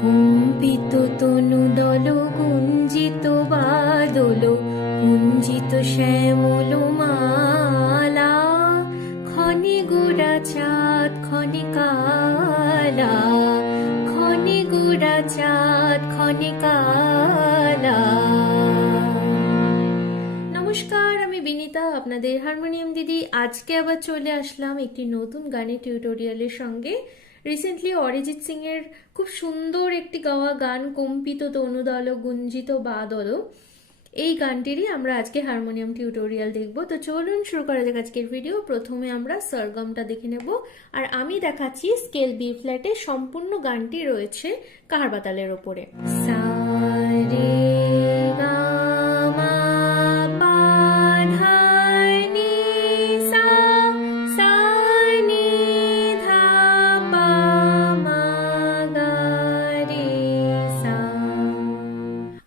কম্পিত তনু দল গুঞ্জিত বাদল গুঞ্জিত শ্যামল মালা ক্ষণে গোরা চাঁদ ক্ষণে কালা ক্ষণে গোরা চাঁদ ক্ষণে কালা। নমস্কার, আমি বিনীতা, আপনাদের হারমোনিয়াম দিদি। আজকে আবার চলে আসলাম একটি নতুন গানের টিউটোরিয়ালের সঙ্গে। রিসেন্টলি অরিজিৎ সিং এর খুব সুন্দর একটি গাওয়া গান কম্পিত তনুদল গুঞ্জিত বাদল, এই গানটিরই আমরা আজকে হারমোনিয়াম টিউটোরিয়াল দেখব। তো চলুন শুরু করা যাক আজকের ভিডিও। প্রথমে আমরা সরগমটা দেখে নেব, আর আমি দেখাচ্ছি স্কেল বি ফ্ল্যাটে সম্পূর্ণ গানটি রয়েছে কাহারবা তালের ওপরে। সা রে গা মা পা ধা নি সা সা নি ধা পা মা গা রে সা।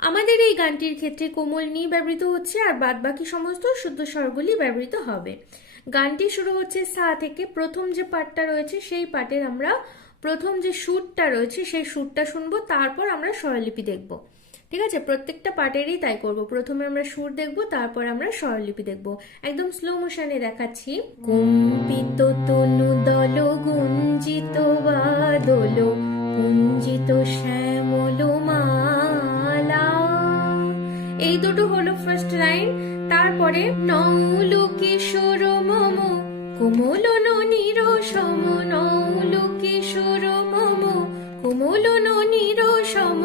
আমাদের এই গানটির ক্ষেত্রে কোমল নি ব্যবহৃত হচ্ছে, আর বাদ বাকি সমস্ত শুদ্ধ স্বরগুলি ব্যবহৃত হবে। গানটি শুরু হচ্ছে সা থেকে। প্রথম যে পার্টটা রয়েছে সেই পার্টের আমরা প্রথম যে সুরটা রয়েছে সেই সুরটা শুনবো, তারপর আমরা স্বরলিপি দেখব। ঠিক আছে, প্রত্যেকটা পার্টেরই তাই করব। প্রথমে আমরা সুর দেখব, তারপর আমরা স্বরলিপি দেখব। একদম স্লো মোশনে দেখাচ্ছি। কম্পিত তনু দল গুঞ্জিত বাদল গুঞ্জিত শ্যামল মালা, এই দুটো হলো ফার্স্ট লাইন। তারপরে নৌল কিশোর মম কোমল ননির সম, নৌল কিশোর মম কোমল ননির সম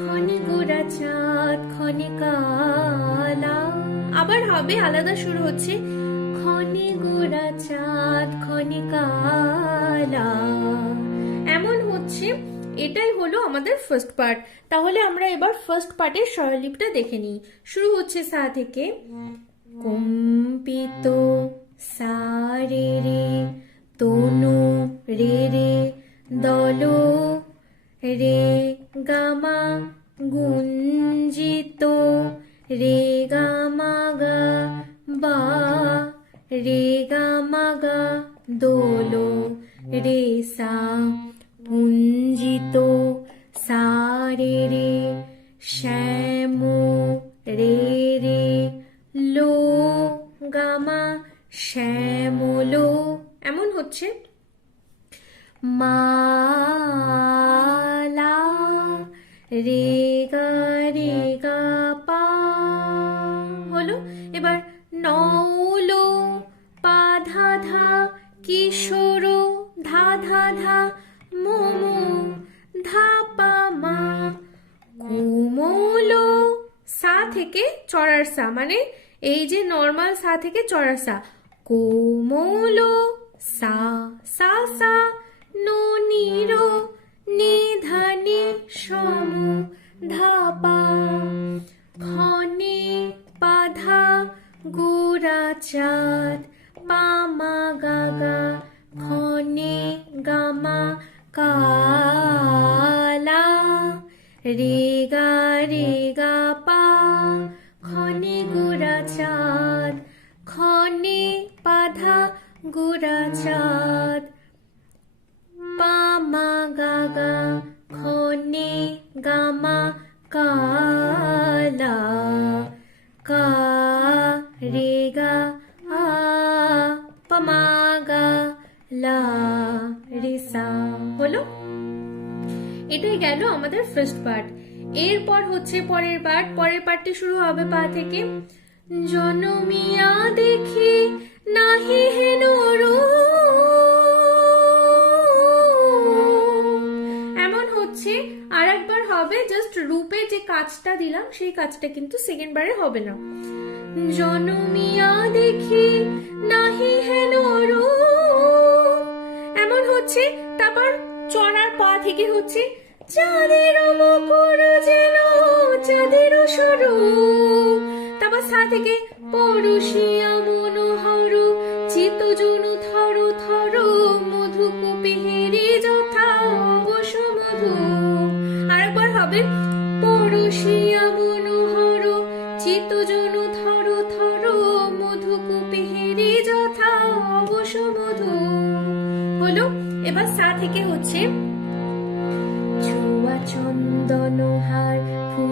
ক্ষণে গোরা চাঁদ ক্ষণে কালা। আবার হবে আলাদা, শুরু হচ্ছে ক্ষণে গোরা চাঁদ ক্ষণে কালা। এমন হচ্ছে, এটাই হলো আমাদের ফার্স্ট পার্ট। তাহলে আমরা এবার ফার্স্ট পার্টের স্বরলিপিটা দেখে নিই। শুরু হচ্ছে সা থেকে। কম্পিত সা রে রে তনু রে রে দল রে গামা গুঞ্জিত রে গামা গা বা রে গামা গা দোল রে সা পুঞ্জিত সা রে রে শ্যাম রে রে লো গামা শ্যামলো। এমন হচ্ছে মালা রে গা পা হলো। এবার নৌলো পা ধা ধা কিশোর ধা ধা ধা মোমো ধা পা মা কোমল। সা থেকে চড়ার সা, মানে এই যে নর্মাল সা থেকে চড়ার সা। কোমল সা সা সা ননির নিধানি সম ধা পা ক্ষণে পাধা গোরা চাঁদ পা মা গা গা ক্ষণে গামা কালা রে গা পা ক্ষণে গোরা চাঁদ ক্ষণে পাধা গোরা চাঁদ পা মা গা গা ক্ষণে গামা কালা কা রে গা আ পা মা গা লা রে সা হলো। এটাই গেল আমাদের ফার্স্ট পার্ট। এরপর হচ্ছে পরের পার্ট। পরের পার্টটি শুরু হবে পা থেকে। জনমিয়া দেখি নাহি হেন এমন হচ্ছে। আর একবার হবে, জাস্ট রূপে যে কাজটা দিলাম সেই কাজটা কিন্তু সেকেন্ড বারে হবে না। জনমিয়া দেখি নাহি হেন এমন হচ্ছে। তারপর চড়ার পা থেকে হচ্ছে চাঁদের মকর যেন চাঁদের সরু। তারপর সা থেকে পরশিয়া মনোহর চিত জনু থর থর মধু কুপি হেরি যথা অবশ মধু। আরেকবার হবে পরশিয়া মনোহর চিত জনু থর থর মধু কুপি হেরি যথা অবশ মধু হলো। এবার সা থেকে হচ্ছে ছুয়া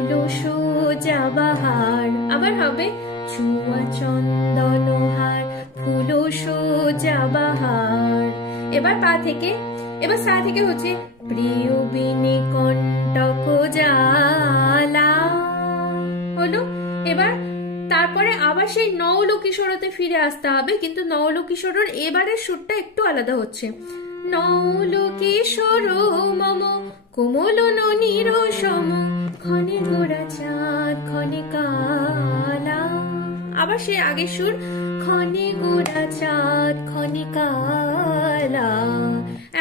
হলো সোজা বাহার। আবার হবে ছুয়া চন্দন হার, ফুলো সোজা বাহার। এবার পা থেকে, এবার সা থেকে হচ্ছে প্রিয় বিনি কণ্টক জ্বালা হলো। এবার তারপরে আবার সেই নওলকিশোরতে ফিরে আসতে হবে, কিন্তু নওলকিশোরের এবারের সুরটা একটু আলাদা হচ্ছে। নওলকিশোর মম কোমল ননির সম, ক্ষণে গোরা চাঁদ ক্ষণে কালা। আবার সেই আগের সুর, ক্ষণে গোরা চাঁদ ক্ষণে কালা।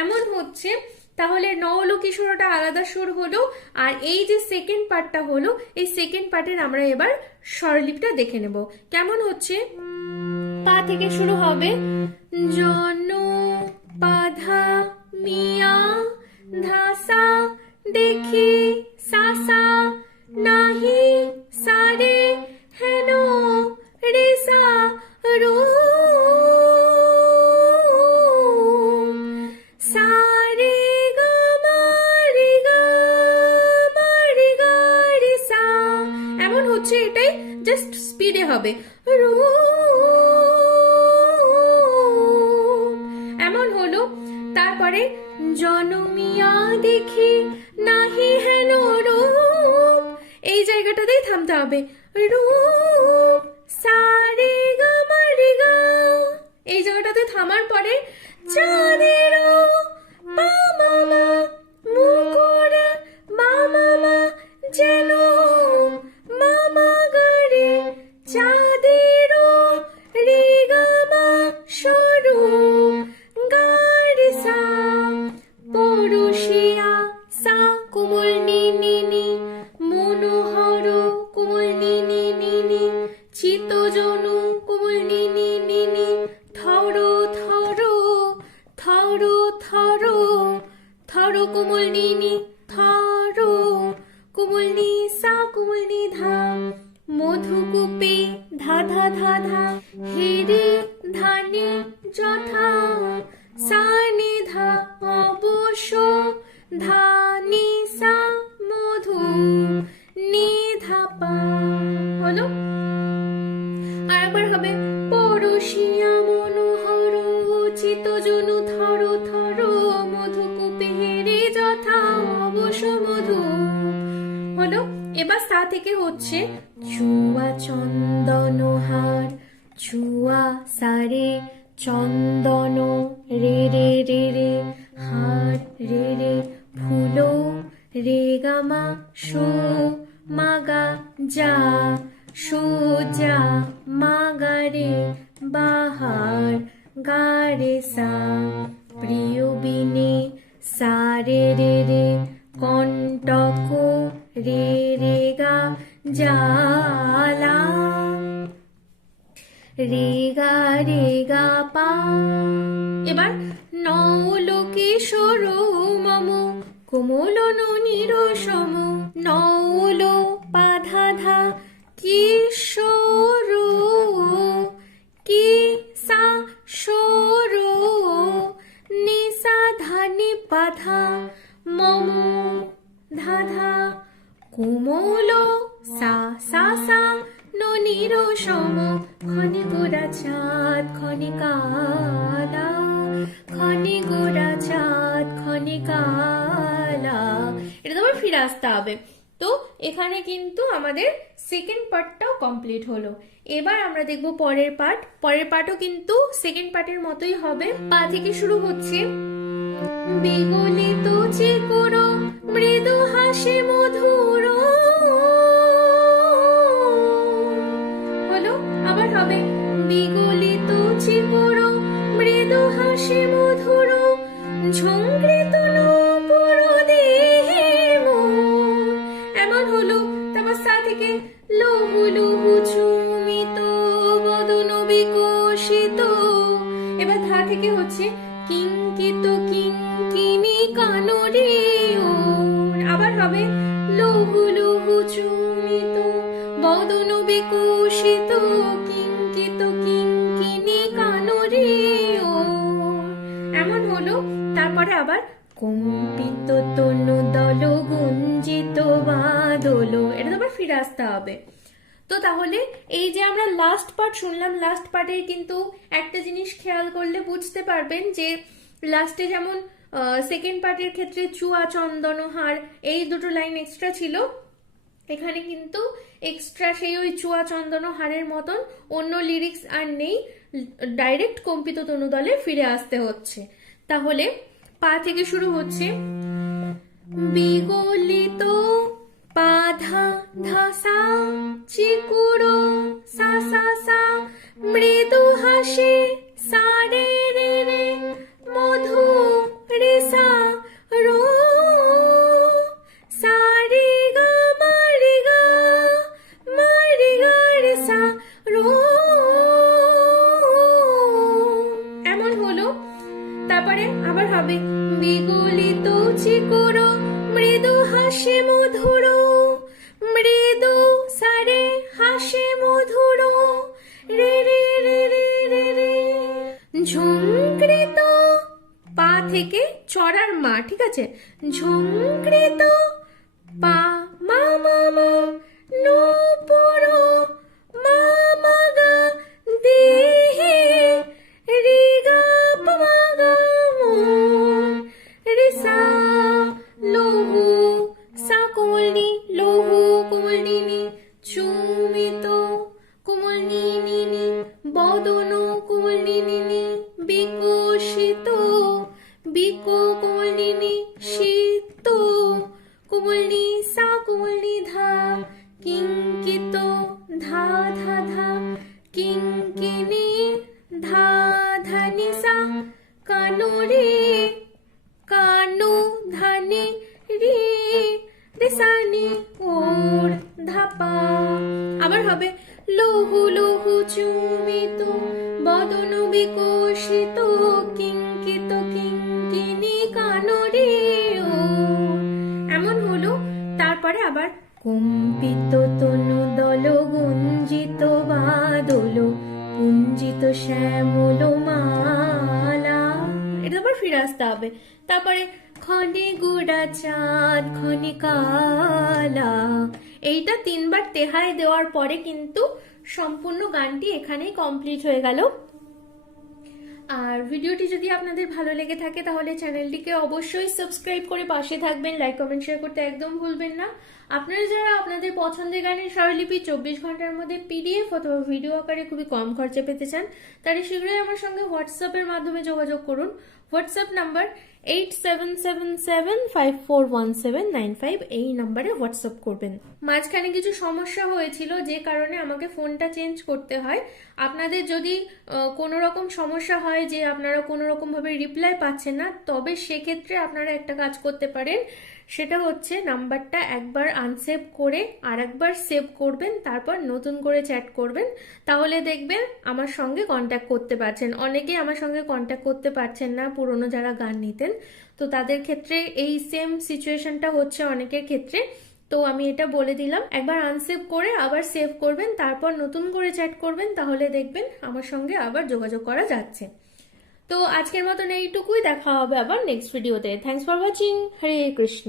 এমন হচ্ছে। তাহলে নওলকিশোরটা আলাদা সুর হলো, আর এই যে সেকেন্ড পার্টটা হলো, এই সেকেন্ড পার্টের আমরা এবার স্বরলিপিটা দেখে নেব কেমন হচ্ছে। পা থেকে শুরু হবে জন পাধা মিয়া ধাসা দেখি সাসা নাহি সারে হেন রেসা রো সারে গা মা রে গা মা রে গা রে সা। এমন হচ্ছে, এটাই জাস্ট স্পিডে হবে রো। এমন হলো। তারপরে জনমিয়া দেখি নাহি হেন রূপ, এই জায়গাটাতেই থামতে হবে রূপ সারে গা মা রে গা। এই জায়গাটাতে থামার পরে চাঁদের পা মামা মুকুর মা মামা যেন মামা গারে চাঁদের রে গা মা সরু গারে সা পরশিয়া সা কোমল নি নি নি মনোহর কোমল নি নি নি নি চিত্তজনু কোমল নি নি নি নি থর থর থর থর থর কোমল নি নি থর কোমল নি সা কোমল নি ধা মধুকূপে ধা ধা ধা ধা হেরে ধানে যথা সানি ধা অবশ্য ধানি সা মধু নিধা পা হলো। আর একবার হবে পরশিয়া মনোহর চিত্তজনু থর থর মধুকূপে হেরে যথা অবশ্য মধু হলো। এবার সা থেকে হচ্ছে ছুয়া চন্দন হার, ছুয়া সারে চন্দন রে রে রে রে হার রে রে ফুলো রে গা মা সো মা গা যা সো যা মা গা রে বাহার গা রে সা প্রিয় বিনে সা রে রে রে কণ্টক রে রে গা জালা রে গা পা। এবার নওলকিশোর মম কোমল ননির সম, নওল পাধা ধা কিশোর কি সা সর নিসা ধানি পাধা মম ধাধা কোমল সা সা সা ননির সম, ক্ষণে গোরা চাঁদ ক্ষণে কালা, ক্ষণে গোরা চাঁদ ক্ষণে কালা। এটা তো আবার ফিরে আসতে হবে। তো এখানে কিন্তু আমাদের সেকেন্ড পার্টটাও কমপ্লিট হলো। এবার আমরা দেখবো পরের পার্ট। পরের পার্টও কিন্তু সেকেন্ড পার্টের মতোই হবে। পা থেকে শুরু হচ্ছে বিগলিত চিকুর মৃদু হাসি মধুর হলো। আবার হবে বিগলিত চিকুর মৃদু হাসি মধুর ঝঙ্কৃত নূপুর দেহে মোর। এমন হলো। তারপর সা থেকে লহু লহু চুমিত বদন বিকশিত। এবার ধা থেকে হচ্ছে কিঙ্কিত কিঙ্কিনি কানরে ওর। আবার হবে লহু লহু চুমিত বদন বিকশিত কিঙ্কিত কিঙ্কিনি কানরে ওর। এমন হলো। তারপরে আবার কম্পিত তনু দল গুঞ্জিত বাদল। এটা তো আসতে হবে। তো তাহলে এই যে আমরা লাস্ট পার্ট শুনলাম, লাস্ট পার্টের কিন্তু একটা জিনিস খেয়াল করলে বুঝতে পারবেন যে লাস্টে যেমন সেকেন্ড পার্টের ক্ষেত্রে চুয়া চন্দন হার এই দুটো লাইন এক্সট্রা ছিল, এখানে কিন্তু এক্সট্রা সেই ওই চুয়া চন্দন হারের মতন অন্য লিরিক্স আর নেই, ডাইরেক্ট কম্পিত তনুদলে ফিরে আসতে হচ্ছে। তাহলে পা থেকে শুরু হচ্ছে, বিগলিত পাধা ধাসা চিকুরো সা সা সা মৃদু হাসি সা রে রে রে মধু রে সা রো সা রে গা মা রে গা রে সা রো, এমন হলো। তারপরে আবার হবে বিগলিত চিকুরো মৃদু হাসে মধুর মৃদু সারে হাসে মধুর রে রে রে রে রে রে ঝুমকৃত পা থেকে চড়ার মা, ঠিক আছে, ঝুমকৃত পা মা মা মা নূপুর মা মা গা দেহে রে গা পা মা গা মো রে সা লহু সা কোমলনি লহু কোমলনি চুমিত কোমলনি বদন কোমলনি বিকশিত বিকো কোমলনি শীত কোমলনি সা কোমলনি ধা কিঙ্কিত ধা ধা ধা কিঙ্কিনি ধা ধানি সা কানো রে কানো ধানি রে রে সানি ওর ধাপা। আবার হবে লহু লহু চুমিত বদন বিকশিত কিঙ্কিত কিঙ্কিনি কানো রে ও, এমন হলো। তারপরে আবার কম্পিত তনু দল গুঞ্জিত বাদল কুঞ্জিত শ্যামল মালা, এটা আবার ফিরে আসতে হবে। তারপরে ক্ষণে গুড়া চাঁদ ক্ষণে কালা, এইটা তিনবার তেহাই দেওয়ার পরে কিন্তু সম্পূর্ণ গানটি এখানেই কমপ্লিট হয়ে গেল। আর ভিডিওটি যদি আপনাদের ভালো লেগে থাকে তাহলে চ্যানেলটিকে অবশ্যই সাবস্ক্রাইব করে পাশে থাকবেন, লাইক কমেন্ট শেয়ার করতে একদম ভুলবেন না। আপনারা যারা আপনাদের পছন্দের গানের স্বরলিপি 24 ঘন্টার মধ্যে পিডিএফ অথবা ভিডিও আকারে খুবই কম খরচে পেতে চান, তাহলে শীঘ্রই আমার সঙ্গে হোয়াটসঅ্যাপের মাধ্যমে যোগাযোগ করুন। হোয়াটসঅ্যাপ নাম্বার 8777541795, এই নাম্বারে হোয়াটসঅ্যাপ করবেন। মাঝখানে কিছু সমস্যা হয়েছিল যে কারণে আমাকে ফোনটা চেঞ্জ করতে হয়। আপনাদের যদি কোনো রকম সমস্যা হয় যে আপনারা কোনো রকম ভাবে রিপ্লাই পাচ্ছেন না, তবে সেক্ষেত্রে আপনারা একটা কাজ করতে পারেন, সেটা হচ্ছে নাম্বারটা একবার আনসেভ করে আর একবার সেভ করবেন, তারপর নতুন করে চ্যাট করবেন, তাহলে দেখবেন আমার সঙ্গে কন্ট্যাক্ট করতে পারছেন। অনেকেই আমার সঙ্গে কন্ট্যাক্ট করতে পারছেন না, পুরনো যারা গান নিতেন, তো তাদের ক্ষেত্রে এই সেম সিচুয়েশনটা হচ্ছে অনেকের ক্ষেত্রে। তো আমি এটা বলে দিলাম, একবার আনসেভ করে আবার সেভ করবেন, তারপর নতুন করে চ্যাট করবেন, তাহলে দেখবেন আমার সঙ্গে আবার যোগাযোগ করা যাচ্ছে। তো আজকের মতন এইটুকুই, দেখা হবে আবার নেক্সট ভিডিওতে। Thanks for watching. Hare Krishna.